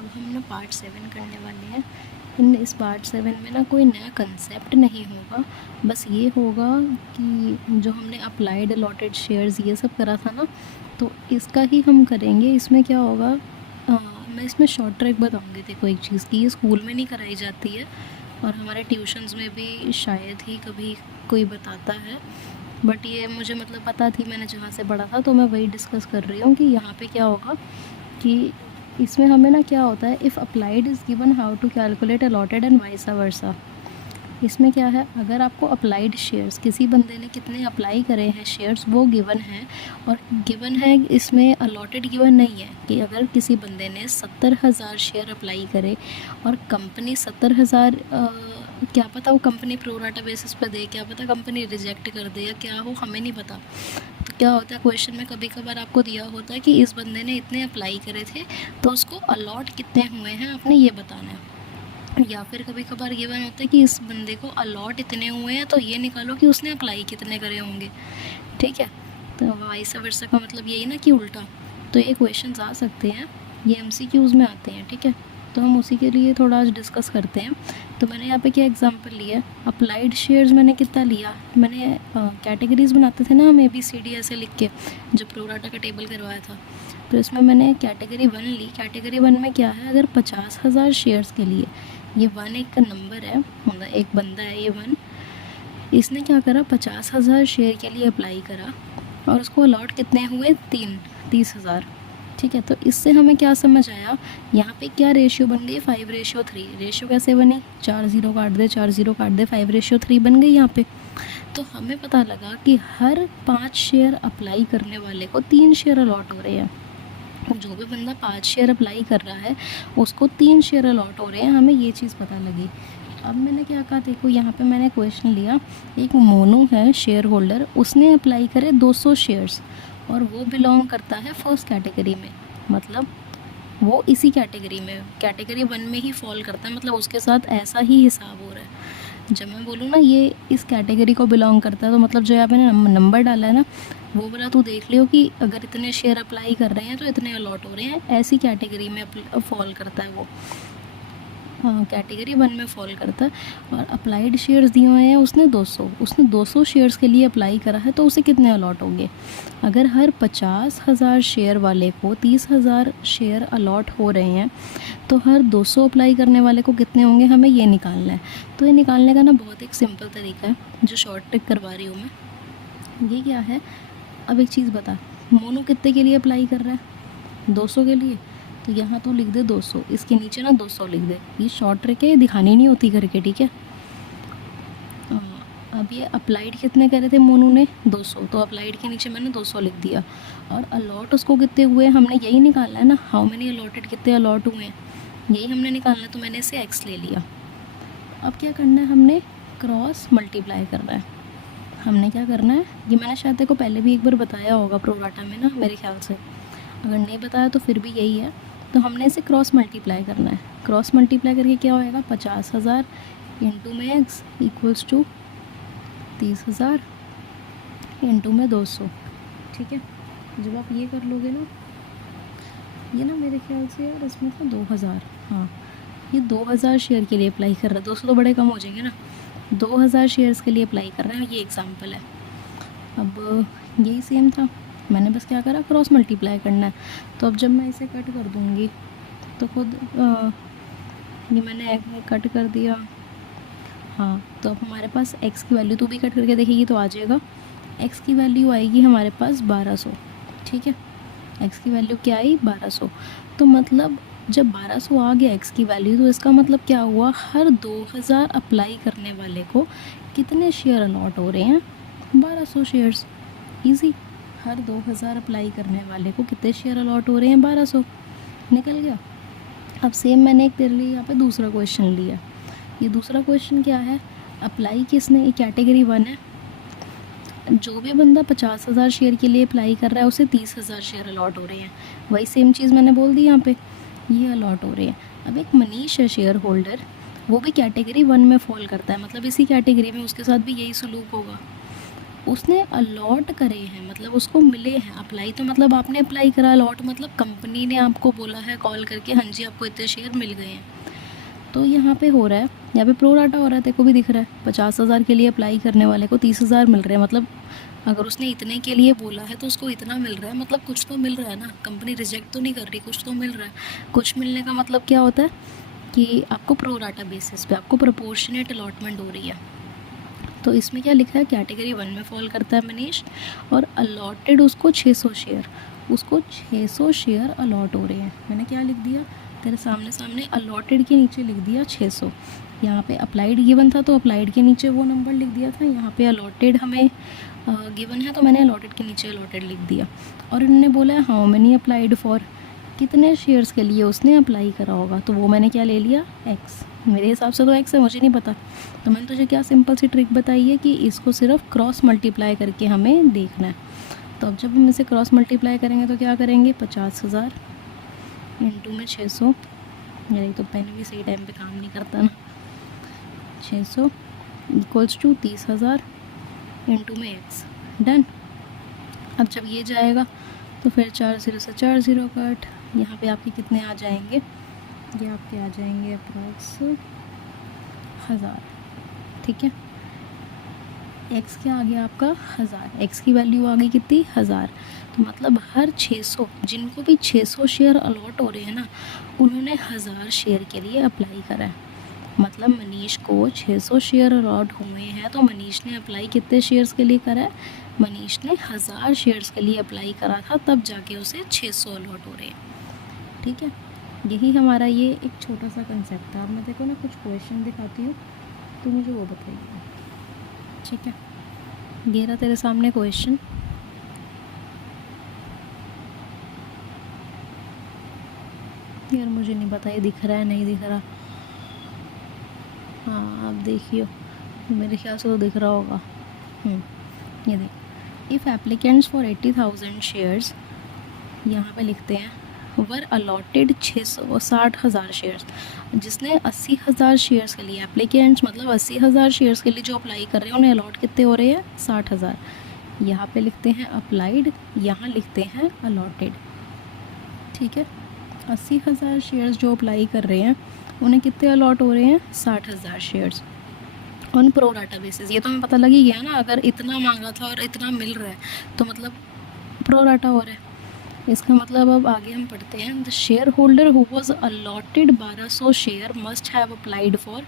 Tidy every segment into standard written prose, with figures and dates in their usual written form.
अब हम ना पार्ट 7 करने वाले हैं। इन इस पार्ट 7 में ना कोई नया कंसेप्ट नहीं होगा, बस ये होगा कि जो हमने अप्लाइड अलॉटेड शेयर्स ये सब करा था ना, तो इसका ही हम करेंगे। इसमें क्या होगा, मैं इसमें शॉर्ट ट्रिक बताऊंगी। देखो एक चीज़ की, ये स्कूल में नहीं कराई जाती है और हमारे ट्यूशन्स में भी शायद ही कभी कोई बताता है, बट ये मुझे मतलब पता थी, मैंने जहाँ से पढ़ा था, तो मैं वही डिस्कस कर रही हूँ कि यहाँ पे क्या होगा कि इसमें हमें ना क्या होता है, if applied is given how to calculate allotted and vice versa. इसमें क्या है, अगर आपको अप्लाइड शेयर्स, किसी बंदे ने कितने अप्लाई करे हैं शेयर्स वो गिवन है, और गिवन है इसमें अलॉटेड गिवन नहीं है कि अगर किसी बंदे ने 70,000 शेयर अप्लाई करे और कंपनी 70,000, क्या पता वो कंपनी प्रोराटा बेसिस पर दे, क्या पता कंपनी रिजेक्ट कर दे या क्या हो, हमें नहीं पता। तो क्या होता है, क्वेश्चन में कभी कभार आपको दिया होता है कि इस बंदे ने इतने अप्लाई करे थे तो उसको अलॉट कितने हुए हैं आपने ये बताना है। या फिर कभी कभार ये बन होता है कि इस बंदे को अलॉट इतने हुए हैं तो ये निकालो कि उसने अप्लाई कितने करे होंगे। ठीक है, तो वाइस वर्सा का मतलब यही ना कि उल्टा। तो ये क्वेश्चंस आ सकते हैं, ये एमसीक्यूज़ में आते हैं। ठीक है, तो हम उसी के लिए थोड़ा आज डिस्कस करते हैं। तो मैंने यहाँ पे क्या एग्जांपल लिया, अप्लाइड शेयर्स मैंने कितना लिया, मैंने कैटेगरीज बनाते थे ना हम ABCD ऐसे लिख के, जो प्रोराटा का टेबल करवाया था, तो इसमें मैंने कैटेगरी 1 ली। कैटेगरी 1 में क्या है, अगर 50,000 शेयर्स के लिए, ये 1 एक का नंबर है, मतलब एक बंदा है ये 1, इसने क्या करा 50,000 शेयर के लिए अप्लाई करा और उसको अलॉट कितने हुए 30,000। ठीक है, तो इससे हमें क्या समझ आया, यहाँ पे क्या रेशियो बन गई 5:3। रेशियो कैसे बनी, 4 0 काट दे, 4 0 काट दे, 5:3 बन गई यहाँ पे। तो हमें पता लगा कि हर 5 शेयर अप्लाई करने वाले को 3 शेयर अलॉट हो रहे हैं। जो भी बंदा 5 शेयर अप्लाई कर रहा है उसको 3 शेयर अलॉट हो रहे हैं, हमें ये चीज़ पता लगी। अब मैंने क्या कहा, देखो यहाँ पे मैंने क्वेश्चन लिया, एक मोनू है शेयर होल्डर, उसने अप्लाई करे 200 शेयर्स और वो बिलोंग करता है फर्स्ट कैटेगरी में, मतलब वो इसी कैटेगरी में, कैटेगरी 1 में ही फॉल करता है, मतलब उसके साथ ऐसा ही हिसाब हो रहा है। जब मैं बोलूँ ना ये इस कैटेगरी को बिलोंग करता है, तो मतलब जो यहाँ पे नंबर डाला है ना, वो वाला तू देख लियो कि अगर इतने शेयर अप्लाई कर रहे हैं तो इतने अलॉट हो रहे हैं, ऐसी कैटेगरी में फॉल करता है वो। हाँ, कैटेगरी 1 में फॉल करता है। और अप्लाइड शेयर्स दिए हुए हैं उसने 200 शेयर्स के लिए अप्लाई करा है, तो उसे कितने अलॉट होंगे। अगर हर 50,000 शेयर वाले को 30,000 शेयर अलॉट हो रहे हैं, तो हर 200 अप्लाई करने वाले को कितने होंगे, हमें ये निकालना है। तो ये निकालने का ना बहुत एक सिंपल तरीका है, जो शॉर्ट ट्रिक करवा रही हूँ मैं। ये क्या है, अब एक चीज़ बता, मोनू कितने के लिए अप्लाई कर रहा है, 200 के लिए, तो यहाँ तो लिख दे 200, इसके नीचे ना 200 लिख दे। ये शॉर्ट ट्रिक है, ये दिखानी नहीं होती करके, ठीक है। अब ये अप्लाइड कितने करे थे मोनू ने, 200, तो अप्लाइड के नीचे मैंने 200 लिख दिया। और अलॉट उसको कितने हुए हमने यही निकालना है ना, हाउ मेनी अलॉटेड, कितने अलॉट हुए हैं यही हमने निकालना है, तो मैंने इसे x ले लिया। अब क्या करना है, हमने क्रॉस मल्टीप्लाई करना है। हमने क्या करना है, ये मैंने शायद देखो पहले भी एक बार बताया होगा प्रोराटा में ना, मेरे ख्याल से, अगर नहीं बताया तो फिर भी यही है। तो हमने इसे क्रॉस मल्टीप्लाई करना है। क्रॉस मल्टीप्लाई करके क्या होएगा, 50,000 इंटू में x इक्वल्स टू 30,000 इंटू में 200। ठीक है, जब आप ये कर लोगे ना, ये ना मेरे ख्याल से यार इसमें था 2,000, हाँ ये 2,000 शेयर के लिए अप्लाई कर रहा है, 200 तो बड़े कम हो जाएंगे ना, 2,000 शेयर्स के लिए अप्लाई कर रहे हैं, ये एग्जाम्पल है। अब यही सेम था, मैंने बस क्या करा, क्रॉस मल्टीप्लाई करना है। तो अब जब मैं इसे कट कर दूँगी तो खुद ये मैंने कट कर दिया, हाँ, तो अब हमारे पास x की वैल्यू, तो भी कट करके देखेगी तो आ जाएगा, x की वैल्यू आएगी हमारे पास 1200। ठीक है, x की वैल्यू क्या आई, 1200। तो मतलब जब 1200 आ गया x की वैल्यू, तो इसका मतलब क्या हुआ, हर 2,000 अप्लाई करने वाले को कितने शेयर अलॉट हो रहे हैं, 1200 शेयर्स। ईजी, हर 2,000 अप्लाई करने वाले को कितने शेयर अलॉट हो रहे हैं, 1200, निकल गया। अब सेम मैंने एक तेरे लिए यहाँ पे दूसरा क्वेश्चन लिया। ये दूसरा क्वेश्चन क्या है, अप्लाई किसने, ये कैटेगरी 1 है, जो भी बंदा 50,000 शेयर के लिए अप्लाई कर रहा है उसे 30,000 शेयर अलॉट हो रहे हैं। वही सेम चीज़ मैंने बोल दी यहाँ पे, ये अलॉट हो रहे हैं। अब एक मनीष है शेयर होल्डर, वो भी कैटेगरी 1 में फॉल करता है, मतलब इसी कैटेगरी में उसके साथ भी यही सलूक होगा। उसने अलॉट करे हैं, मतलब उसको मिले हैं। अप्लाई तो मतलब आपने अप्लाई करा, अलॉट मतलब कंपनी ने आपको बोला है कॉल करके, हाँ जी आपको इतने शेयर मिल गए हैं। तो यहाँ पे हो रहा है, यहाँ पे प्रो डाटा हो रहा है, तेरे को भी दिख रहा है 50,000 के लिए अप्लाई करने वाले को 30,000 मिल रहे हैं। मतलब अगर उसने इतने के लिए बोला है तो उसको इतना मिल रहा है, मतलब कुछ तो मिल रहा है ना, कंपनी रिजेक्ट तो नहीं कर रही, कुछ तो मिल रहा है। कुछ मिलने का मतलब क्या होता है कि आपको प्रो डाटा बेसिस पे आपको प्रोपोर्शनेट अलॉटमेंट हो रही है। तो इसमें क्या लिखा है, कैटेगरी 1 में फॉल करता है मनीष, और अलॉटेड उसको 600 शेयर, उसको 600 शेयर अलॉट हो रहे हैं। मैंने क्या लिख दिया तेरे सामने सामने, अलॉटेड के नीचे लिख दिया 600। यहाँ पे अप्लाइड गिवन था तो अप्लाइड के नीचे वो नंबर लिख दिया था, यहाँ पे अलॉटेड हमें गिवन है तो मैंने अलॉटेड के नीचे अलॉटेड लिख दिया। और इन्होंने बोला है हाउ मैनी अप्लाइड फॉर, कितने शेयर्स के लिए उसने अप्लाई करा होगा, तो वो मैंने क्या ले लिया एक्स। मेरे हिसाब से तो एक्स है, मुझे नहीं पता। तो मैंने तुझे क्या सिंपल सी ट्रिक बताई है कि इसको सिर्फ क्रॉस मल्टीप्लाई करके हमें देखना है। तो अब जब हम इसे क्रॉस मल्टीप्लाई करेंगे तो क्या करेंगे, 50,000 इंटू में 600, यानी तो पेन भी सही टाइम पे काम नहीं करता ना, 600 इक्वल्स टू 30,000 इंटू में एक्स, डन। अब जब ये जाएगा तो फिर 4 0 से 4 0 कट, यहाँ पे आपके कितने आ जाएंगे, ये आपके आ जाएंगे अप्रॉक्स 1000, ठीक है। एक्स क्या आ गया आपका 1000, एक्स की वैल्यू आ गई कितनी 1000। तो मतलब हर 600, जिनको भी 600 शेयर अलॉट हो रहे हैं ना, उन्होंने 1000 शेयर के लिए अप्लाई करा है। मतलब मनीष को 600 शेयर अलॉट हुए हैं, तो मनीष ने अप्लाई कितने शेयर्स के लिए करा है, मनीष ने 1000 शेयर्स के लिए अप्लाई करा था, तब जाके उसे 600 अलॉट हो रहे हैं, ठीक है। यही हमारा ये एक छोटा सा कंसेप्ट था। अब मैं देखो ना कुछ क्वेश्चन दिखाती हूँ तो मुझे वो बताइए, ठीक है। ये रहा तेरे सामने क्वेश्चन, यार मुझे नहीं पता ये दिख रहा है नहीं दिख रहा, हाँ आप देखियो, मेरे ख्याल से तो दिख रहा होगा। ये देख, इफ़ एप्लीकेंट्स फॉर 80,000 शेयर्स, यहाँ पे लिखते हैं वर अलॉटेड 60,000 शेयर्स, जिसने 80,000 शेयर्स के लिए, एप्लीकेंट्स मतलब 80,000 शेयर्स के लिए जो अप्लाई कर रहे हैं उन्हें अलॉट कितने हो रहे हैं 60,000। यहाँ पे लिखते हैं अप्लाइड, यहाँ लिखते हैं अलॉटेड, ठीक है। 80,000 शेयर्स जो अप्लाई कर रहे हैं उन्हें कितने अलॉट हो रहे हैं 60,000 shares on pro data basis. ये तो हमें पता लग ही गया ना, अगर इतना मांगा था और इतना मिल रहा है तो मतलब प्रो डाटा हो रहा है। इसका मतलब अब आगे हम पढ़ते हैं, the share holder who was allotted 1200 share must have applied for,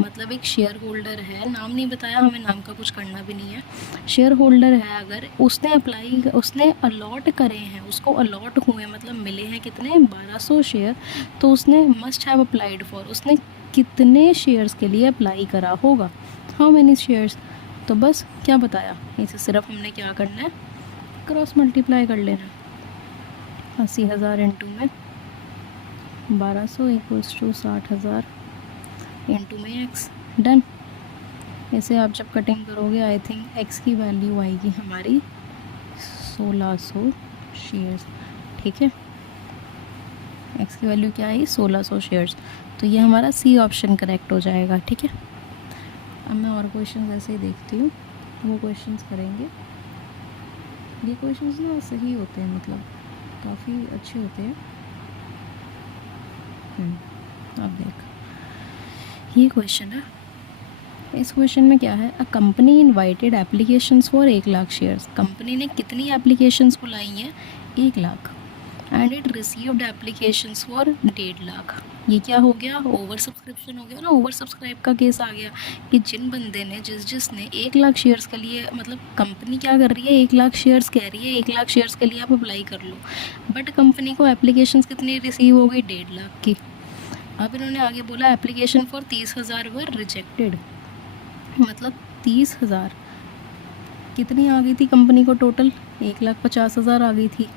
मतलब एक शेयर होल्डर है, नाम नहीं बताया, हमें नाम का कुछ करना भी नहीं है। शेयर होल्डर है, अगर उसने अलॉट करे हैं, उसको अलॉट हुए मतलब मिले हैं कितने 1200 शेयर, तो उसने मस्ट हैव अप्लाइड फॉर, उसने कितने शेयर्स के लिए अप्लाई करा होगा, हाउ मैनी शेयर्स। तो बस क्या बताया, इसे सिर्फ हमने क्या करना है, क्रॉस मल्टीप्लाई कर लेना। 80,000 इंटू में 1200 इक्वल्स टू 60,000 इंटू में एक्स, डन। इसे आप जब कटिंग करोगे आई थिंक एक्स की वैल्यू आएगी हमारी 1600 शेयर्स, ठीक है। एक्स की वैल्यू क्या आई 1600 शेयर्स, तो ये हमारा सी ऑप्शन करेक्ट हो जाएगा, ठीक है। अब मैं और क्वेश्चन ऐसे ही देखती हूँ, वो क्वेश्चंस करेंगे। ये क्वेश्चंस ना सही होते हैं, मतलब काफ़ी अच्छे होते हैं। अब देख ये क्वेश्चन है, इस क्वेश्चन में क्या है, a company invited applications for 1 lakh shares, company ने कितनी एप्लीकेशंस बुलाई हैं 1 lakh, and it received applications for 1.5 lakh. ये क्या हो गया, ओवर सब्सक्रिप्शन हो गया ना, ओवर सब्सक्राइब का केस आ गया कि जिन बंदे ने जिसने 1 लाख शेयर्स के लिए, मतलब कंपनी क्या कर रही है 1 लाख शेयर्स कह रही है, 1 लाख शेयर्स के लिए आप अप्लाई कर लो, बट कंपनी को एप्लीकेशंस कितनी रिसीव हो गई 1.5 लाख की। अब इन्होंने आगे बोला एप्लीकेशन फॉर 30,000 वर रिजेक्टेड, मतलब 30,000 कितनी आ गई थी कंपनी को, टोटल 1,50,000 आ गई थी,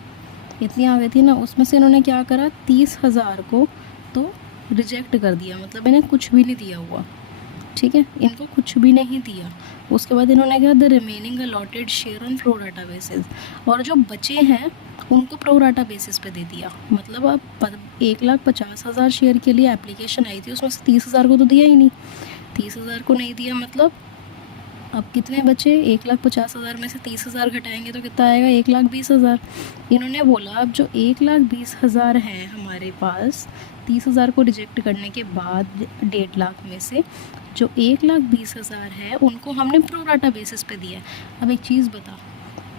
इतनी आ गई थी ना, उसमें से इन्होंने क्या करा 30,000 को तो रिजेक्ट कर दिया, मतलब इन्हें कुछ भी नहीं दिया हुआ, ठीक है, इनको कुछ भी नहीं दिया। उसके बाद इन्होंने कहा the remaining allotted share on pro data basis, और जो बचे हैं उनको प्रो डाटा बेसिस पे दे दिया। मतलब अब 1,50,000 शेयर के लिए एप्लीकेशन आई थी, उसमें से 30,000 को तो दिया ही नहीं, 30,000 को नहीं दिया, मतलब अब कितने बचे, 1,50,000 में से 30,000 घटाएंगे तो कितना आएगा, 1,20,000। इन्होंने बोला अब जो 1,20,000 हैं हमारे पास, 30,000 को रिजेक्ट करने के बाद 1.5 लाख में से जो 1,20,000 है उनको हमने प्रोराटा बेसिस पे दिया है। अब एक चीज़ बता,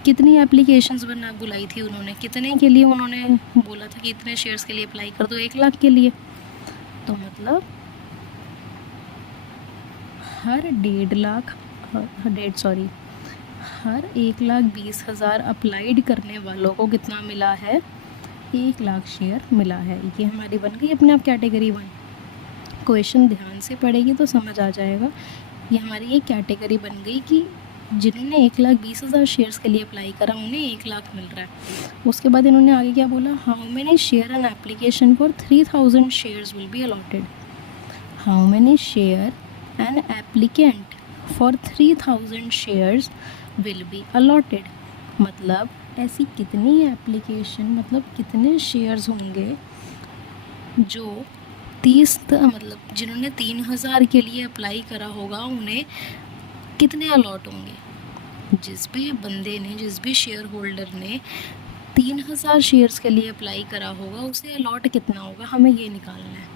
कितनी एप्लीकेशंस बुलाई थी उन्होंने, कितने के लिए उन्होंने बोला था कि इतने शेयर्स के लिए अप्लाई कर दो, 1 लाख के लिए। तो मतलब हर 1,20,000 अप्लाइड करने वालों को कितना मिला है, 1 लाख शेयर मिला है। ये हमारी बन गई अपने आप कैटेगरी 1। क्वेश्चन ध्यान से पढ़ेगी तो समझ आ जाएगा। ये हमारी एक कैटेगरी बन गई कि जिन्होंने 1,20,000 शेयर्स के लिए अप्लाई करा उन्हें 1 लाख मिल रहा है। उसके बाद इन्होंने आगे क्या बोला, how many share an application for 3,000 shares will be allotted. How many share an applicant for 3,000 shares will be allotted. मतलब ऐसी कितनी एप्लीकेशन, मतलब कितने शेयर्स होंगे जो मतलब जिन्होंने 3,000 के लिए अप्लाई करा होगा उन्हें कितने अलॉट होंगे। जिस भी बंदे ने, जिस भी शेयर होल्डर ने 3,000 शेयर्स के लिए अप्लाई करा होगा उसे अलॉट कितना होगा, हमें ये निकालना है।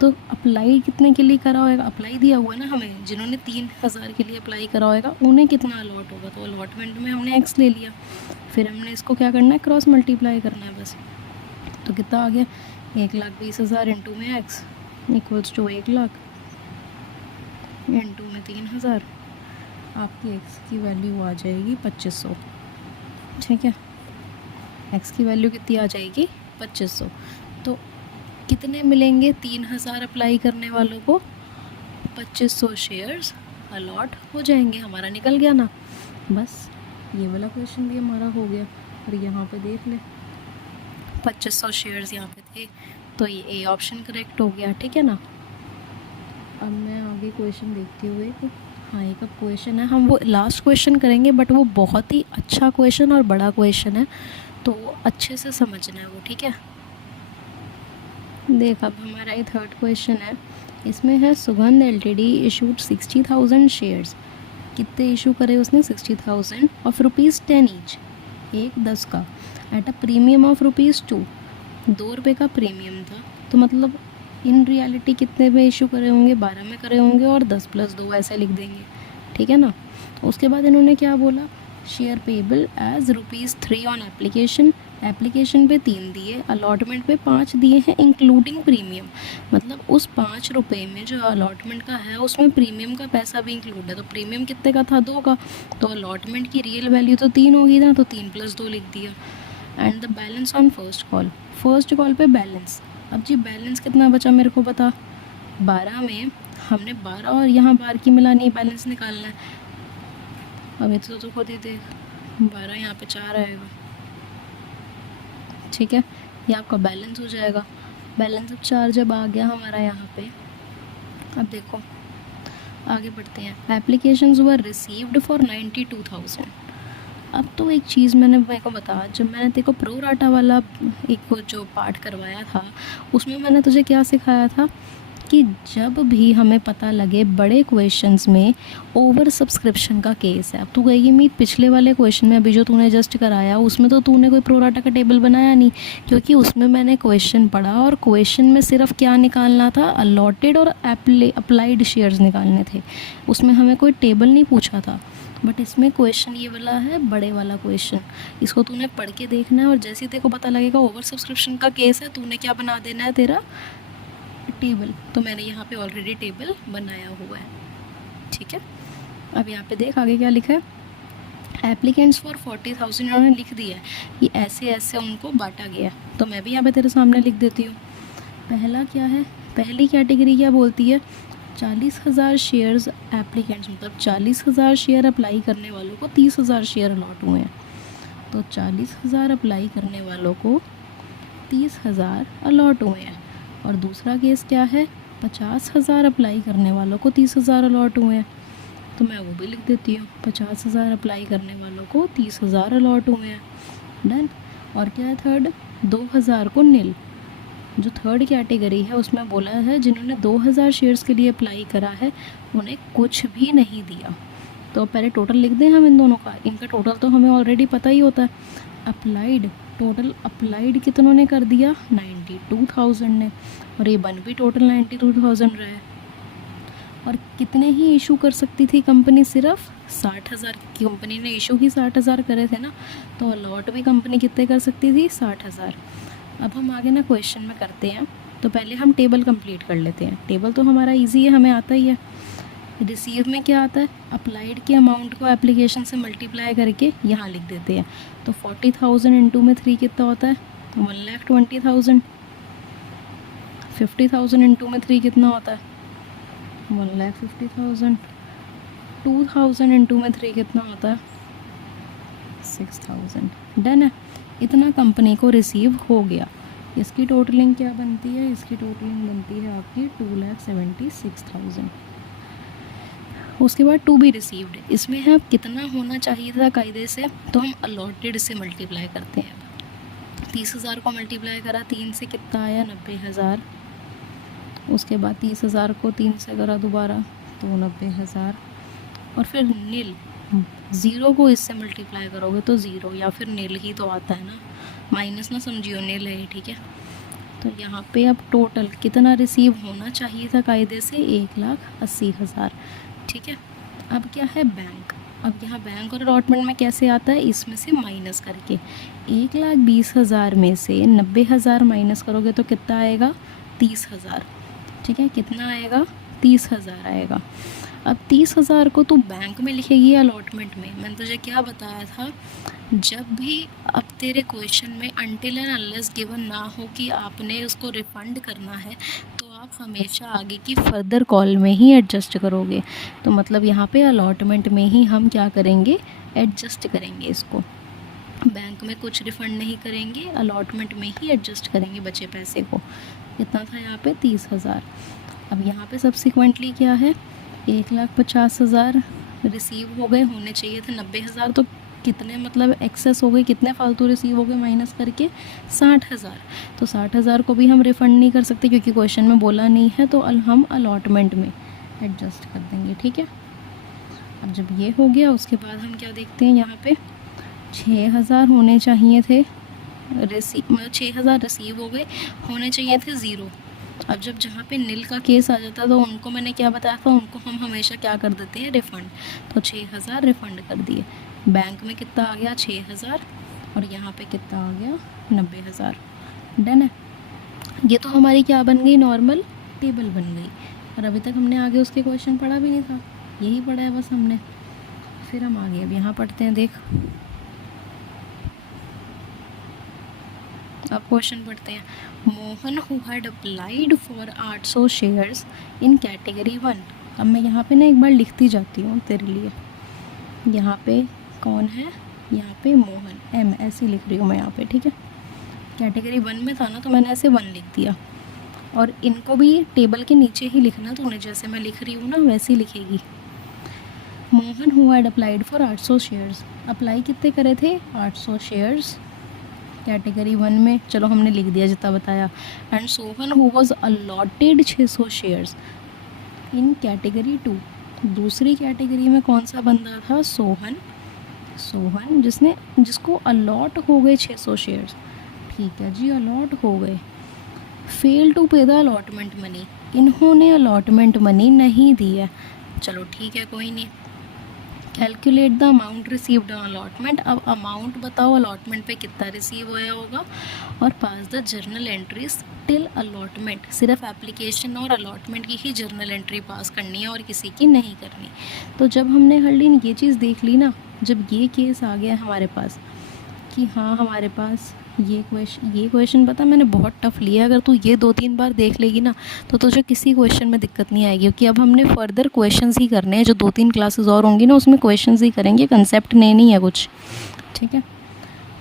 तो अप्लाई कितने के लिए करा होगा, अप्लाई दिया हुआ है ना हमें, जिन्होंने 3,000 के लिए अप्लाई करा होगा उन्हें कितना अलॉट होगा। तो अलॉटमेंट में हमने x ले लिया, फिर हमने इसको क्या करना है, क्रॉस मल्टीप्लाई करना है बस। तो कितना आ गया, 1,20,000 इंटू में x equals to 1 lakh into में 3,000। आपकी x की वैल्यू आ जाएगी 2,500। ठीक है, x की वैल्यू कितनी आ जाएगी, 2,500। तो कितने मिलेंगे 3,000 अप्लाई करने वालों को, 2,500 शेयर्स अलॉट हो जाएंगे। हमारा निकल गया ना। बस ये वाला क्वेश्चन भी हमारा हो गया। और यहाँ पे देख ले 2,500 शेयर्स यहाँ पे थे, तो ये ए ऑप्शन करेक्ट हो गया। ठीक है ना। अब मैं आगे क्वेश्चन देखते हुए, हाँ एक अब क्वेश्चन है, हम वो लास्ट क्वेश्चन करेंगे बट वो बहुत ही अच्छा क्वेश्चन और बड़ा क्वेश्चन है, तो अच्छे से समझना है वो। ठीक है, देख अब हमारा ये थर्ड क्वेश्चन है। इसमें है सुगंध एलटीडी इशूड 60,000 शेयर्स। कितने इशू करे उसने, 60,000 ऑफ ₹10 ईच, 10 का, एट अ प्रीमियम ऑफ ₹2। 2 रुपये का प्रीमियम था। तो मतलब इन रियलिटी कितने में इशू करे होंगे, 12 में करे होंगे, और 10 + 2 ऐसे लिख देंगे। ठीक है ना। उसके बाद इन्होंने क्या बोला, share payable as ₹3 on application. Application पे 3 दिए, अलॉटमेंट पे 5 दिए हैं इंक्लूडिंग प्रीमियम। मतलब उस 5 रुपये में जो अलॉटमेंट का है उसमें प्रीमियम का पैसा भी इंक्लूड है। तो प्रीमियम कितने का था, 2 का। तो अलॉटमेंट की रियल वैल्यू तो 3 होगी ना, तो 3 + 2 लिख दिया। And the balance on first call, first call पे बैलेंस। अब जी बैलेंस कितना बचा मेरे को बता। 12 में हमने 12 और यहाँ बार की मिलानी, बैलेंस निकालना है। अब तो खुद ही देख, 12 यहाँ पे 4 आएगा। ठीक है, ये आपका बैलेंस हो जाएगा। बैलेंस अब 4 जब आ गया हमारा यहाँ पे, अब देखो आगे बढ़ते हैं। Applications were received for 92,000। अब तो एक चीज़ मेरे को बता, जब मैंने तेरे को प्रोराटा वाला एक जो पार्ट करवाया था उसमें मैंने तुझे क्या सिखाया था कि जब भी हमें पता लगे बड़े क्वेश्चंस में ओवर सब्सक्रिप्शन का केस है। अब तू कहेगी मीत पिछले वाले क्वेश्चन में अभी जो तूने जस्ट कराया उसमें तो तूने कोई प्रोराटा का टेबल बनाया नहीं, क्योंकि उसमें मैंने क्वेश्चन पढ़ा और क्वेश्चन में सिर्फ क्या निकालना था, अलॉटेड और अप्लाइड शेयर्स निकालने थे। उसमें हमें कोई टेबल नहीं पूछा था। बट इसमें क्वेश्चन ये वाला है, बड़े वाला क्वेश्चन, इसको तूने पढ़ के देखना है और जैसे ही तेरे को पता लगेगा ओवर सब्सक्रिप्शन का केस है, तूने क्या बना देना है, तेरा टेबल। तो मैंने यहाँ पे ऑलरेडी टेबल बनाया हुआ है। ठीक है, अब यहाँ पे देख आगे क्या लिखा है। एप्लीकेंट्स फॉर 40,000 इन्होंने लिख दिया है कि ऐसे ऐसे उनको बांटा गया। तो मैं भी यहाँ पे तेरे सामने लिख देती हूँ। पहला क्या है, पहली कैटेगरी क्या बोलती है, 40,000 शेयर्स एप्लीकेंट्स, मतलब 40,000 शेयर अप्लाई करने वालों को 30,000 शेयर अलॉट हुए हैं। तो 40,000 अप्लाई करने वालों को 30,000 अलॉट हुए हैं। और दूसरा केस क्या है, 50,000 अप्लाई करने वालों को 30,000 अलॉट हुए हैं। तो मैं वो भी लिख देती हूँ, 50,000 अप्लाई करने वालों को 30,000 अलॉट हुए हैं। डन। और क्या है थर्ड, 2,000 को नील। जो थर्ड कैटेगरी है उसमें बोला है जिन्होंने 2,000 शेयर्स के लिए अप्लाई करा है उन्हें कुछ भी नहीं दिया। तो पहले टोटल लिख दें हम इन दोनों का, इनका टोटल तो हमें ऑलरेडी पता ही होता है। अप्लाइड, टोटल अप्लाइड कितनों ने कर दिया, 92,000 ने, और ये बन भी टोटल 92,000 रहा है। और कितने ही इशू कर सकती थी कंपनी, सिर्फ 60,000 की कंपनी ने इशू ही 60,000 करे थे ना, तो अलॉट भी कंपनी कितने कर सकती थी, 60,000। अब हम आगे ना क्वेश्चन में करते हैं, तो पहले हम टेबल कंप्लीट कर लेते हैं। टेबल तो हमारा इजी है, हमें आता ही है। रिसीव में क्या आता है, अप्लाइड के अमाउंट को एप्लीकेशन से मल्टीप्लाई करके यहाँ लिख देते हैं। तो 40,000 इंटू में 3 कितना होता है, 1,20,000। 50,000 इंटू में 3 कितना होता है, 1,50,000। 2,000 इंटू में 3 कितना होता है, 6,000। डन है, इतना कंपनी को रिसीव हो गया। इसकी टोटलिंग क्या बनती है, इसकी टोटलिंग बनती है आपकी 2,76,000। उसके बाद टू बी रिसीव्ड, इसमें है कितना होना चाहिए था कायदे से, तो हम अलॉटेड से मल्टीप्लाई करते हैं। 30,000 को मल्टीप्लाई करा 3 से, कितना आया, 90,000। उसके बाद 30,000 को 3 से करा दोबारा, तो 90,000। और फिर नील, ज़ीरो को इससे मल्टीप्लाई करोगे तो ज़ीरो, या फिर नील ही तो आता है ना, माइनस ना समझियो, नील है, ठीक है। तो यहाँ पे अब टोटल कितना रिसीव होना चाहिए था कायदे से, 1,80,000, ठीक है। अब क्या है, बैंक। अब यहाँ बैंक और अलॉटमेंट में कैसे आता है, इसमें से माइनस करके 1,20,000 में से 90,000 माइनस करोगे तो कितना आएगा, 30,000, ठीक है। कितना आएगा, 30,000 आएगा। अब 30,000 को तू बैंक में लिखेगी या अलॉटमेंट में, मैंने तुझे क्या बताया था, जब भी अब तेरे क्वेश्चन में अनटिल एंड अनलेस गिवन ना हो कि आपने उसको रिफ़ंड करना है, तो आप हमेशा आगे की फर्दर कॉल में ही एडजस्ट करोगे। तो मतलब यहाँ पे अलॉटमेंट में ही हम क्या करेंगे, एडजस्ट करेंगे इसको। बैंक में कुछ रिफ़ंड नहीं करेंगे, अलॉटमेंट में ही एडजस्ट करेंगे बचे पैसे को। कितना था यहाँ पे, 30,000। अब यहाँ पे सब्सिक्वेंटली क्या है, 1,50,000 रिसीव हो गए, होने चाहिए थे 90,000, तो कितने मतलब एक्सेस हो गए, कितने फालतू रिसीव हो गए माइनस करके, 60,000। तो 60,000 को भी हम रिफ़ंड नहीं कर सकते क्योंकि क्वेश्चन में बोला नहीं है, तो हम अलॉटमेंट में एडजस्ट कर देंगे, ठीक है। अब जब ये हो गया, उसके बाद हम क्या देखते हैं, यहाँ पे 6,000 होने चाहिए थे रिसीव, मतलब 6,000 रिसीव हो गए, होने चाहिए थे ज़ीरो। अब जब जहाँ पे नील का केस आ जाता है तो उनको मैंने क्या बताया था, उनको हम हमेशा क्या कर देते हैं, रिफ़ंड। तो 6,000 रिफ़ंड कर दिए। बैंक में कितना आ गया, 6,000, और यहाँ पे कितना आ गया, 90,000। डन है। ये तो हमारी क्या बन गई, नॉर्मल टेबल बन गई। और अभी तक हमने आगे उसके क्वेश्चन पढ़ा भी नहीं था, यही पढ़ा है बस हमने। फिर हम आगे अब यहाँ पढ़ते हैं, देख अब क्वेश्चन पढ़ते हैं। Mohan who had applied for 800 shares in category 1। अब मैं यहाँ पे ना एक बार लिखती जाती हूँ तेरे लिए। यहाँ पे कौन है, यहाँ पे मोहन, M ऐसे लिख रही हूँ मैं यहाँ पे, ठीक है। कैटेगरी 1 में था ना, तो मैंने ऐसे 1 लिख दिया। और इनको भी टेबल के नीचे ही लिखना, तो उन्हें जैसे मैं लिख रही हूँ ना वैसे ही लिखेगी। Mohan who had applied for 800 shares, apply कितने करे थे, 800 शेयर्स कैटेगरी 1 में, चलो हमने लिख दिया जितना बताया। And Sohan who was allotted 600 shares in category 2। दूसरी कैटेगरी में कौन सा बंदा था, सोहन, जिसको अलॉट हो गए 600 शेयर्स, ठीक है जी, अलॉट हो गए। Fail to pay the allotment money, इन्होंने अलॉटमेंट मनी नहीं दी है, चलो ठीक है कोई नहीं। Calculate the amount received on allotment, अब अमाउंट बताओ अलॉटमेंट पे कितना रिसीव होया होगा, और pass the journal entries till allotment, सिर्फ एप्लीकेशन और अलॉटमेंट की ही जर्नल एंट्री पास करनी है और किसी की नहीं करनी। तो जब हमने हर्लिन ये चीज़ देख ली ना, जब ये केस आ गया हमारे पास कि हाँ हमारे पास ये क्वेश्चन पता मैंने बहुत टफ लिया, अगर तू ये 2-3 बार देख लेगी ना तो तुझे किसी क्वेश्चन में दिक्कत नहीं आएगी, क्योंकि अब हमने फर्दर क्वेश्चंस ही करने हैं, जो 2-3 क्लासेस और होंगी ना उसमें क्वेश्चंस ही करेंगे, कंसेप्ट नहीं है कुछ, ठीक है।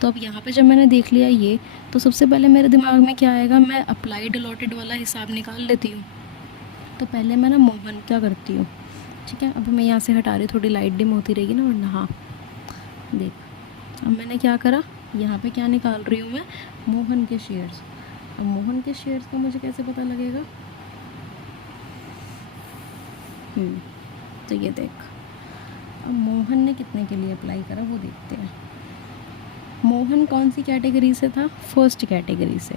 तो अब यहाँ पे जब मैंने देख लिया ये, तो सबसे पहले मेरे दिमाग में क्या आएगा, मैं अप्लाइड अलॉटेड वाला हिसाब निकाल लेती हूँ। तो पहले मैं ना मोहन क्या करती हूँ, ठीक है। अब मैं यहाँ से हटा रही, थोड़ी लाइट डिम होती रहेगी ना वरना, हाँ देख अब मैंने क्या करा, यहाँ पे क्या निकाल रही हूँ मैं, मोहन के शेयर्स। अब मोहन के शेयर्स का मुझे कैसे पता लगेगा, तो ये देख अब मोहन ने कितने के लिए अप्लाई करा वो देखते हैं। मोहन कौन सी कैटेगरी से था? फर्स्ट कैटेगरी से।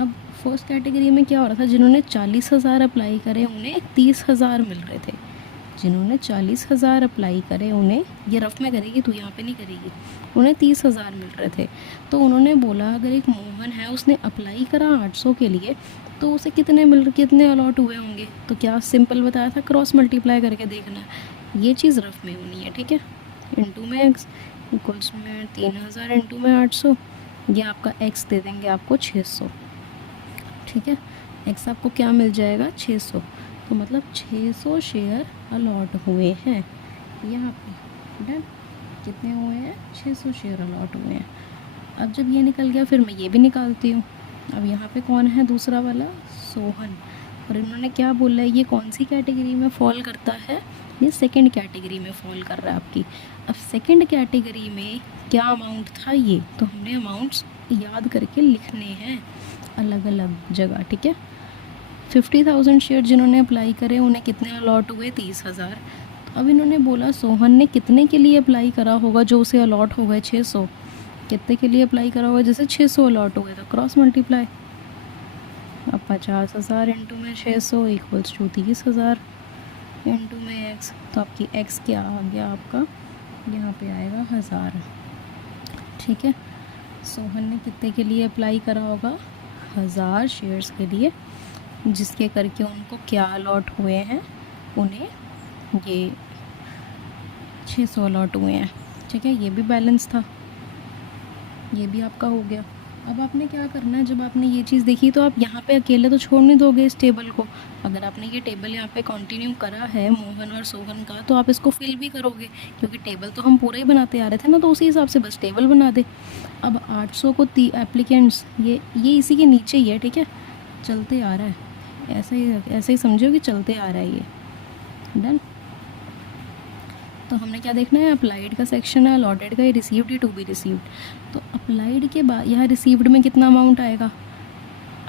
अब फर्स्ट कैटेगरी में क्या हो रहा था, जिन्होंने 40,000 अप्लाई करे उन्हें 30,000 मिल रहे थे। जिन्होंने 40,000 अप्लाई करे उन्हें, ये रफ में करेगी तू, यहाँ पे नहीं करेगी, उन्हें 30,000 मिल रहे थे। तो उन्होंने बोला अगर एक मोहन है उसने अप्लाई करा 800 के लिए तो उसे कितने अलॉट हुए होंगे? तो क्या सिंपल बताया था, क्रॉस मल्टीप्लाई करके देखना है। ये चीज़ रफ में होनी है, ठीक है। इंटू में एक्स इक्वल्स में 3,000 इंटू में 800, ये आपका एक्स दे देंगे आपको 600, ठीक है। एक्स आपको क्या मिल जाएगा? 600। तो मतलब 600 शेयर अलॉट हुए हैं यहाँ पे। डन। कितने हुए हैं? 600 शेयर अलॉट हुए हैं। अब जब ये निकल गया फिर मैं ये भी निकालती हूँ। अब यहाँ पे कौन है दूसरा वाला? सोहन। और इन्होंने क्या बोला है, ये कौन सी कैटेगरी में फॉल करता है? ये सेकंड कैटेगरी में फॉल कर रहा है आपकी। अब सेकंड कैटेगरी में क्या अमाउंट था ये, तो हमने अमाउंट्स याद करके लिखने हैं अलग अलग जगह, ठीक है। 50,000 शेयर जिन्होंने अप्लाई करे उन्हें कितने अलॉट हुए? 30,000। अब इन्होंने बोला सोहन ने कितने के लिए अप्लाई करा होगा जो उसे अलॉट हो गए? 600। कितने के लिए अप्लाई करा होगा? जैसे 600 अलॉट हो गए तो क्रॉस मल्टीप्लाई। अब 50,000 इंटू में 600 इक्वल्स टू 30,000 इंटू में एक्स। तो आपकी एक्स क्या आ गया आपका? यहाँ पे आएगा 1000, ठीक है। सोहन ने कितने के लिए अप्लाई करा होगा? 1000 शेयर्स के लिए, जिसके करके उनको क्या अलॉट हुए हैं? उन्हें ये 600 अलॉट हुए हैं, ठीक है। ये भी बैलेंस था, ये भी आपका हो गया। अब आपने क्या करना है, जब आपने ये चीज़ देखी तो आप यहाँ पे अकेले तो छोड़ नहीं दोगे इस टेबल को। अगर आपने ये टेबल यहाँ पे कंटिन्यू करा है मोहन और सोहन का, तो आप इसको फिल भी करोगे, क्योंकि टेबल तो हम पूरा ही बनाते आ रहे थे ना, तो उसी हिसाब से बस टेबल बना दे। अब 800 को एप्लीकेंट्स, ये इसी के नीचे ही है, ठीक है, चलते आ रहा है, ऐसे ही समझो कि चलते आ रहा है ये। डन। तो हमने क्या देखना है, अप्लाइड का सेक्शन है, अलॉटेड का, ये रिसीव्ड, ये टू बी रिसीव्ड। तो अप्लाइड के बाद यहाँ रिसीव्ड में कितना अमाउंट आएगा?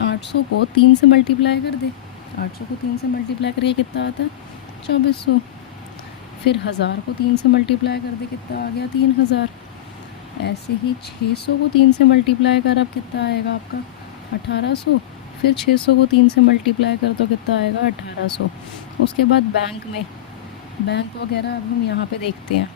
800 को 3 से मल्टीप्लाई कर दे। 800 को 3 से मल्टीप्लाई करके कितना आता है? 2400। फिर 1000 को 3 से मल्टीप्लाई कर दे, कितना आ गया? 3000। ऐसे ही 600 को 3 से मल्टीप्लाई कर, अब कितना आएगा आपका? 1800। फिर 600 को 3 से मल्टीप्लाई कर तो कितना आएगा? 1800। उसके बाद बैंक वगैरह अब हम यहाँ पे देखते हैं।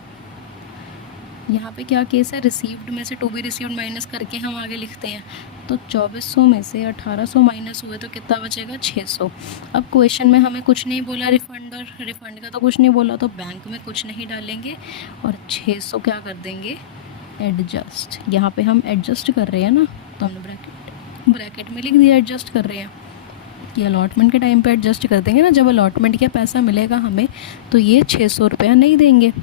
यहाँ पे क्या केस है, रिसीव्ड में से टू बी रिसीव्ड माइनस करके हम आगे लिखते हैं। तो 2400 में से 1800 माइनस हुए तो कितना बचेगा? 600। अब क्वेश्चन में हमें कुछ नहीं बोला रिफ़ंड, और रिफ़ंड का तो कुछ नहीं बोला, तो बैंक में कुछ नहीं डालेंगे और 600 क्या कर देंगे? एडजस्ट। यहाँ पे हम एडजस्ट कर रहे हैं ना, तो हमने ब्रैकेट में लिख दिया एडजस्ट कर रहे हैं, कि अलॉटमेंट के टाइम पे एडजस्ट कर देंगे ना, जब अलॉटमेंट का पैसा मिलेगा हमें तो ये 600 रुपया नहीं देंगे।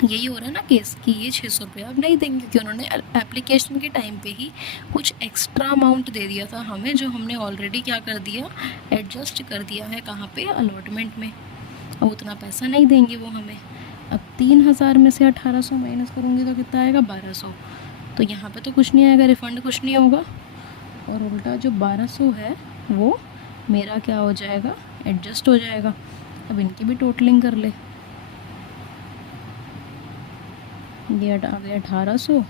यही हो रहा है ना केस, कि ये 600 रुपया अब नहीं देंगे, क्योंकि उन्होंने एप्लीकेशन के टाइम पे ही कुछ एक्स्ट्रा अमाउंट दे दिया था हमें, जो हमने ऑलरेडी क्या कर दिया? एडजस्ट कर दिया है। कहाँ पे? अलॉटमेंट में। अब उतना पैसा नहीं देंगे वो हमें। अब 3000 में से 1800 माइनस करूँगी तो कितना आएगा? 1200। तो यहाँ पे तो कुछ नहीं आएगा, रिफ़ंड कुछ नहीं होगा, और उल्टा जो 1200 है वो मेरा क्या हो जाएगा? एडजस्ट हो जाएगा। अब इनकी भी टोटलिंग कर ले, ये आ गया 1800।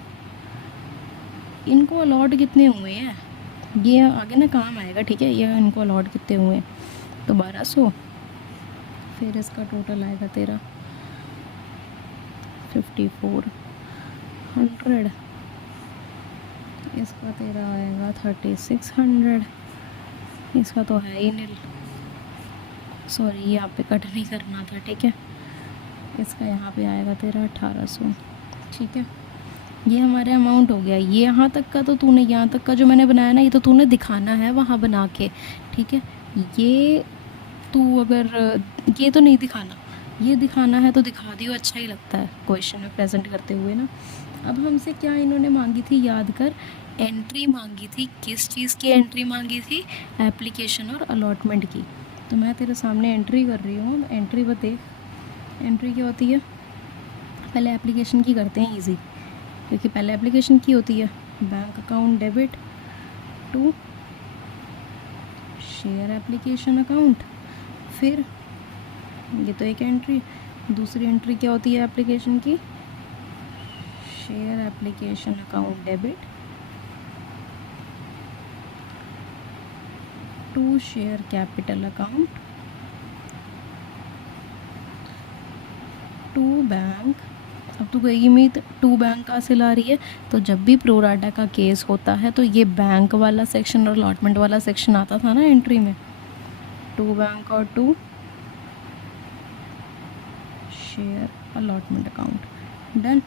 इनको अलॉट कितने हुए हैं ये आगे ना काम आएगा, ठीक है। ये इनको अलॉट कितने हुए हैं, तो 1200। फिर इसका टोटल आएगा तेरा 5400, इसका तेरा आएगा 3600, इसका तो है ही नील, सॉरी यहाँ पे कट नहीं करना था, ठीक है। इसका यहाँ पे आएगा तेरा 1800, ठीक है। ये हमारे अमाउंट हो गया। ये यहाँ तक का तो तूने, यहाँ तक का जो मैंने बनाया ना, ये तो तूने दिखाना है वहाँ बना के, ठीक है। ये तू अगर ये तो नहीं दिखाना, ये दिखाना है तो दिखा दियो, अच्छा ही लगता है क्वेश्चन में प्रेजेंट करते हुए ना। अब हमसे क्या इन्होंने मांगी थी, याद कर, एंट्री मांगी थी। किस चीज़ की एंट्री मांगी थी? एप्लीकेशन और अलॉटमेंट की। तो मैं तेरे सामने एंट्री कर रही हूँ, एंट्री बता। एंट्री क्या होती है? पहले एप्लीकेशन की करते हैं इजी, क्योंकि पहले एप्लीकेशन की होती है। Bank account debit to share application account, फिर ये तो एक एंट्री, दूसरी एंट्री क्या होती है एप्लीकेशन की? Share application account debit to share capital account to bank. अब तो कहेगी मीत टू बैंक कहाँ से ला रही है? तो जब भी प्रोराटा का केस होता है तो ये बैंक वाला सेक्शन और अलॉटमेंट वाला सेक्शन आता था ना एंट्री में, टू बैंक और to share allotment account. Done.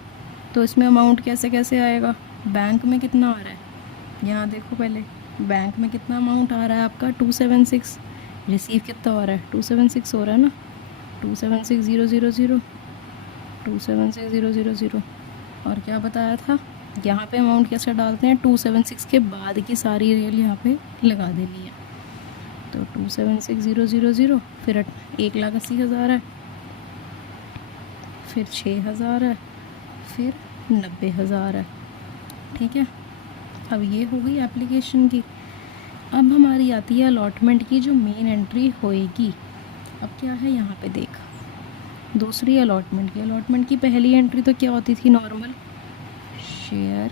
तो इसमें अमाउंट कैसे कैसे आएगा? बैंक में कितना आ रहा है यहाँ देखो, पहले बैंक में कितना अमाउंट आ रहा है आपका 276। रिसीव कितना हो रहा है? 276 हो रहा है ना, 276,000 276,000। और क्या बताया था, यहाँ पे अमाउंट कैसे डालते हैं? 276 के बाद की सारी रियल यहाँ पे लगा देनी है। तो 276,000, फिर 1,80,000 है, फिर 6,000 है, फिर 90,000 है। ठीक है, अब ये हो गई एप्लीकेशन की। अब हमारी आती है अलॉटमेंट की जो मेन एंट्री होएगी। अब क्या है यहाँ पे देख, दूसरी अलॉटमेंट की पहली एंट्री तो क्या होती थी? Normal share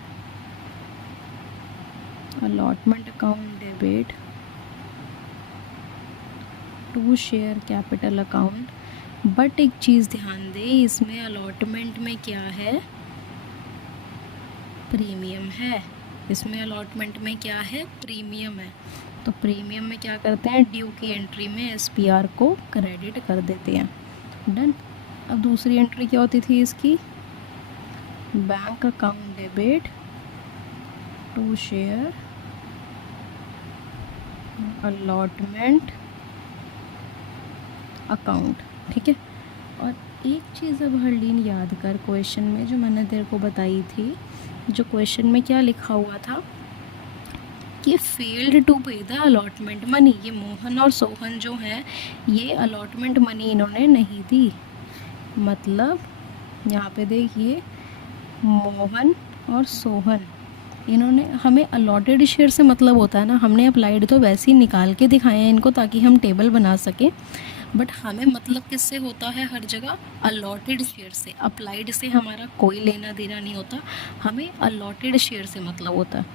allotment account debit to share capital account. But एक चीज़ ध्यान दे, इसमें अलॉटमेंट में क्या है? प्रीमियम है। इसमें अलॉटमेंट में क्या है? प्रीमियम है। तो प्रीमियम में क्या करते हैं? ड्यू की एंट्री में SPR को क्रेडिट कर देते हैं। डन। अब दूसरी एंट्री क्या होती थी इसकी? Bank account debit to share allotment account. ठीक है, और एक चीज़ अब हरलीन याद कर, क्वेश्चन में जो मैंने तेरे को बताई थी, जो क्वेश्चन में क्या लिखा हुआ था कि failed to pay the allotment money. ये मोहन और सोहन जो हैं, ये अलॉटमेंट मनी इन्होंने नहीं दी। मतलब यहाँ पे देखिए, मोहन और सोहन इन्होंने, हमें अलॉटेड शेयर से मतलब होता है ना, हमने अप्लाइड तो वैसे ही निकाल के दिखाए हैं इनको ताकि हम टेबल बना सकें, बट हमें मतलब किससे होता है? हर जगह अलॉटेड शेयर से। अप्लाइड से हमारा कोई लेना देना नहीं होता, हमें अलॉटेड शेयर से मतलब होता है।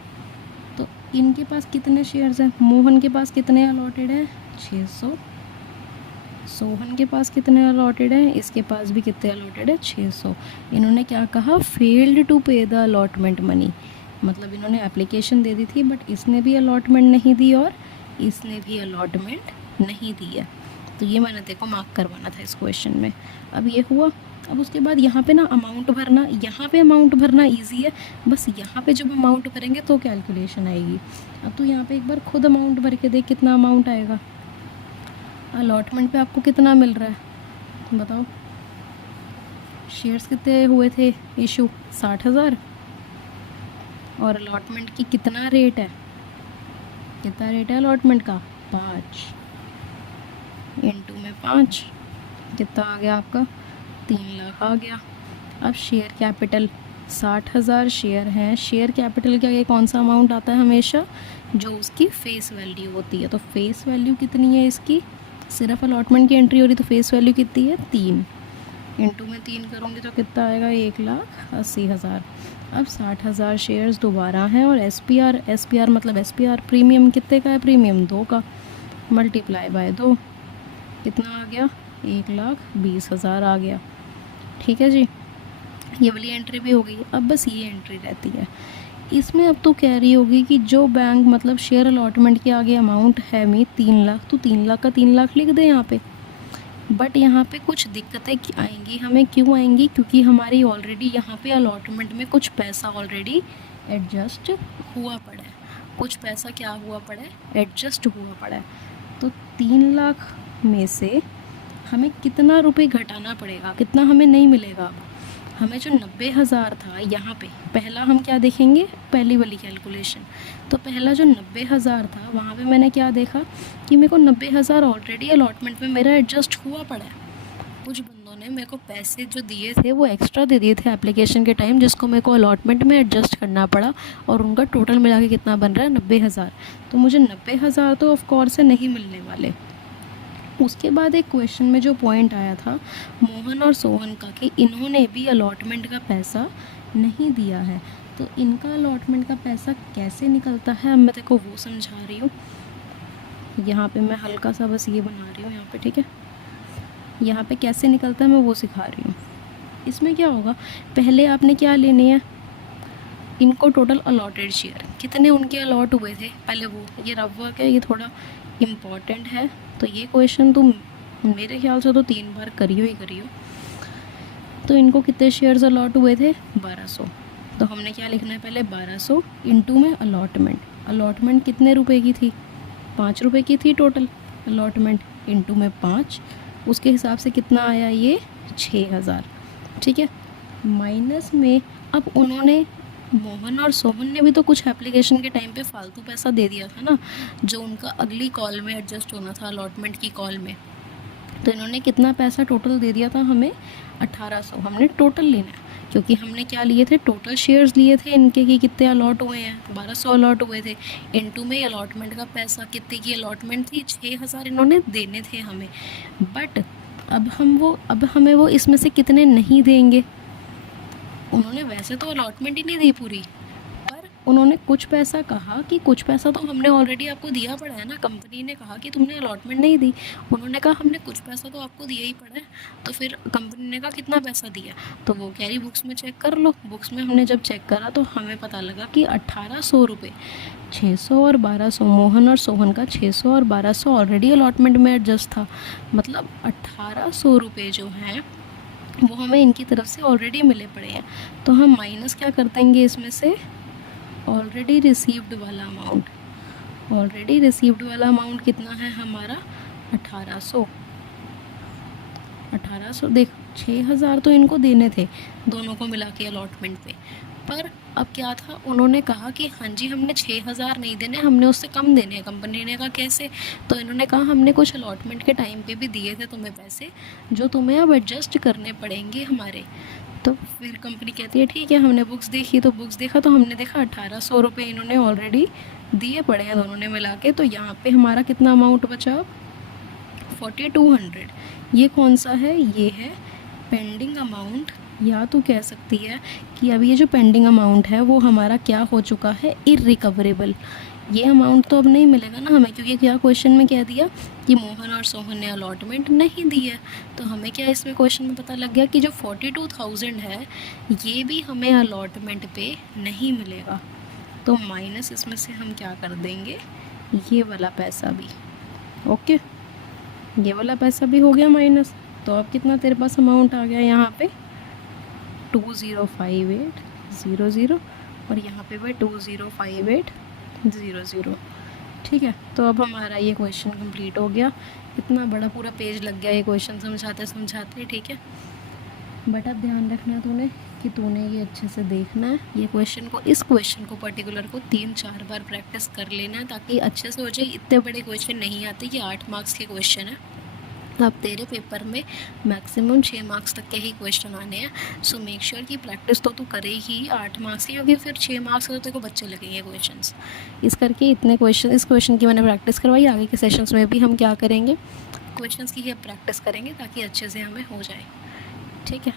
तो इनके पास कितने शेयर्स हैं? मोहन के पास कितने अलॉटेड हैं? 600। सोहन के पास कितने अलॉटेड हैं? इसके पास भी कितने अलॉटेड है? 600। इन्होंने क्या कहा? Failed to pay the allotment money. मतलब इन्होंने एप्लीकेशन दे दी थी बट इसने भी अलॉटमेंट नहीं दी और इसने भी अलॉटमेंट नहीं दी है। तो ये मैंने देखो मार्क करवाना था इस क्वेश्चन में। अब ये हुआ। अब उसके बाद यहाँ पे ना अमाउंट भरना, यहाँ पे अमाउंट भरना इजी है, बस यहाँ पे जब अमाउंट भरेंगे तो कैलकुलेशन आएगी। अब तो यहाँ पे एक बार खुद अमाउंट भर के देख कितना अमाउंट आएगा। अलॉटमेंट पे आपको कितना मिल रहा है बताओ? शेयर्स कितने हुए थे इशू? 60,000। और अलॉटमेंट की कितना रेट है? कितना रेट है अलॉटमेंट का? 5 इंटू में 5 कितना आ गया आपका? 3 लाख आ गया। अब शेयर कैपिटल 60,000 शेयर हैं। शेयर कैपिटल का ये कौन सा अमाउंट आता है? हमेशा जो उसकी फेस वैल्यू होती है। तो फेस वैल्यू कितनी है इसकी? सिर्फ अलॉटमेंट की एंट्री हो रही तो फेस वैल्यू कितनी है? 3 इंटू में 3 करूँगी तो कितना आएगा? 1,80,000। अब 60,000 शेयर्स दोबारा हैं और SPR मतलब SPR प्रीमियम कितने का है? प्रीमियम 2 का, मल्टीप्लाई बाय 2 कितना आ गया? 1,20,000 आ गया। ठीक है जी, ये वाली एंट्री भी हो गई। अब बस ये एंट्री रहती है। इसमें अब तो कह रही होगी कि जो बैंक मतलब शेयर अलॉटमेंट के आगे अमाउंट है मी 3 लाख, तो 3 लाख का 3 लाख लिख दे यहाँ पे। बट यहाँ पे कुछ दिक्कतें आएंगी हमें। क्यों आएंगी? क्योंकि हमारी ऑलरेडी यहाँ पे अलॉटमेंट में कुछ पैसा ऑलरेडी एडजस्ट हुआ पड़ा है। कुछ पैसा क्या हुआ पड़ा है? एडजस्ट हुआ पड़ा है। तो 3 लाख में से हमें कितना रुपए घटाना पड़ेगा? कितना हमें नहीं मिलेगा? अब हमें जो 90,000 था यहाँ पे, पहला हम क्या देखेंगे? पहली वाली कैलकुलेशन। तो पहला जो 90,000 था वहाँ पे मैंने क्या देखा कि मेरे को 90,000 ऑलरेडी अलॉटमेंट में मेरा एडजस्ट हुआ पड़ा है। कुछ बंदों ने मेरे को पैसे जो दिए थे वो एक्स्ट्रा दे दिए थे एप्लीकेशन के टाइम, जिसको मेरे को अलॉटमेंट में एडजस्ट करना पड़ा, और उनका टोटल मिला के कितना बन रहा है? 90,000। तो मुझे 90,000 तो ऑफकोर्स से नहीं मिलने वाले। उसके बाद एक क्वेश्चन में जो पॉइंट आया था मोहन और सोहन का कि इन्होंने भी अलॉटमेंट का पैसा नहीं दिया है, तो इनका अलॉटमेंट का पैसा कैसे निकलता है अब मैं तेरे को वो समझा रही हूँ। यहाँ पे मैं हल्का सा बस ये बना रही हूँ यहाँ पे, ठीक है। यहाँ पे कैसे निकलता है मैं वो सिखा रही हूँ। इसमें क्या होगा, पहले आपने क्या लेने हैं, इनको टोटल अलॉटेड शेयर कितने उनके अलॉट हुए थे पहले वो, ये रफ वर्क है, ये थोड़ा इम्पॉर्टेंट है। तो ये क्वेश्चन तुम मेरे ख्याल से तो 3 बार करियो ही करियो। तो इनको कितने शेयर्स अलॉट हुए थे, 1200। तो हमने क्या लिखना है पहले, 1200 इंटू में अलॉटमेंट। अलॉटमेंट कितने रुपए की थी, 5 रुपये की थी टोटल अलॉटमेंट, इंटू में 5, उसके हिसाब से कितना आया ये 6000, ठीक है। माइनस में अब उन्होंने, मोहन और सोहन ने भी तो कुछ एप्लीकेशन के टाइम पे फालतू पैसा दे दिया था ना, जो उनका अगली कॉल में एडजस्ट होना था अलॉटमेंट की कॉल में। तो इन्होंने कितना पैसा टोटल दे दिया था हमें, 1800 हमने टोटल लेना है, क्योंकि हमने क्या लिए थे, टोटल शेयर्स लिए थे इनके कि कितने अलॉट हुए हैं, 1200 अलॉट हुए थे, इनटू में अलॉटमेंट का पैसा कितने की अलॉटमेंट थी, 6000 इन्होंने देने थे हमें। बट अब हमें वो इसमें से कितने नहीं देंगे, उन्होंने वैसे तो अलॉटमेंट ही नहीं दी पूरी, पर उन्होंने कुछ पैसा कहा कि कुछ पैसा तो हमने ऑलरेडी आपको दिया पड़ा है ना, कंपनी ने कहा कि तुमने अलॉटमेंट नहीं दी, उन्होंने कहा हमने कुछ पैसा तो आपको दिया ही पड़ा है। तो फिर कंपनी ने कहा कितना पैसा दिया, तो वो कह रही बुक्स में चेक कर लो। बुक्स में हमने जब चेक करा तो हमें पता लगा कि 1800 रुपये, 600 और 1200, मोहन और सोहन का 600 और 1200 ऑलरेडी अलॉटमेंट में एडजस्ट था, मतलब 1800 रुपये जो हैं वो हमें इनकी तरफ से ऑलरेडी मिले पड़े हैं। तो हम माइनस क्या कर देंगे इसमें से, ऑलरेडी रिसीव्ड वाला अमाउंट। ऑलरेडी रिसीव्ड वाला अमाउंट कितना है हमारा, 1800। 1800 देख, 6000 तो इनको देने थे दोनों को मिला के अलॉटमेंट पे, पर अब क्या था, उन्होंने कहा कि हाँ जी हमने 6000 नहीं देने, हमने उससे कम देने हैं। कंपनी ने कहा कैसे, तो इन्होंने कहा हमने कुछ अलॉटमेंट के टाइम पे भी दिए थे तुम्हें पैसे, जो तुम्हें अब एडजस्ट करने पड़ेंगे हमारे। तो फिर कंपनी कहती है ठीक है, हमने बुक्स देखी, तो बुक्स देखा तो हमने देखा 1800 रुपये इन्होंने ऑलरेडी दिए पड़े हैं दोनों ने मिला के। तो यहाँ पे हमारा कितना अमाउंट बचा, 4200। ये कौन सा है, ये है पेंडिंग अमाउंट, या तो कह सकती है कि अभी ये जो पेंडिंग अमाउंट है वो हमारा क्या हो चुका है, इररिकवरेबल। ये अमाउंट तो अब नहीं मिलेगा ना हमें, क्योंकि क्या क्वेश्चन में कह दिया कि मोहन और सोहन ने अलॉटमेंट नहीं दी है। तो हमें क्या इसमें क्वेश्चन में पता लग गया कि जो 42,000 है ये भी हमें अलॉटमेंट पे नहीं मिलेगा। तो माइनस इसमें से हम क्या कर देंगे, ये वाला पैसा भी, ओके, ये वाला पैसा भी हो गया माइनस। तो अब कितना तेरे पास अमाउंट आ गया यहाँ पे, 205800, और यहाँ पे भी 205800, ठीक है। तो अब हमारा ये क्वेश्चन कंप्लीट हो गया। इतना बड़ा पूरा पेज लग गया ये क्वेश्चन समझाते समझाते, ठीक है। बट अब ध्यान रखना तूने कि तूने ये अच्छे से देखना है ये क्वेश्चन को, इस क्वेश्चन को पर्टिकुलर को 3-4 बार प्रैक्टिस कर लेना है ताकि अच्छे से हो जाए। इतने बड़े क्वेश्चन नहीं आते, ये 8 मार्क्स के क्वेश्चन है। अब तेरे पेपर में मैक्सिमम 6 मार्क्स तक के ही क्वेश्चन आने हैं, सो मेक श्योर कि प्रैक्टिस तो तू करे ही 8 मार्क्स की, क्योंकि फिर 6 मार्क्स के तो तेरे को बच्चे लगेंगे क्वेश्चंस। इस करके इतने क्वेश्चन, इस क्वेश्चन की मैंने प्रैक्टिस करवाई। आगे के सेशंस में भी हम क्या करेंगे, क्वेश्चंस की ही प्रैक्टिस करेंगे ताकि अच्छे से हमें हो जाए, ठीक है।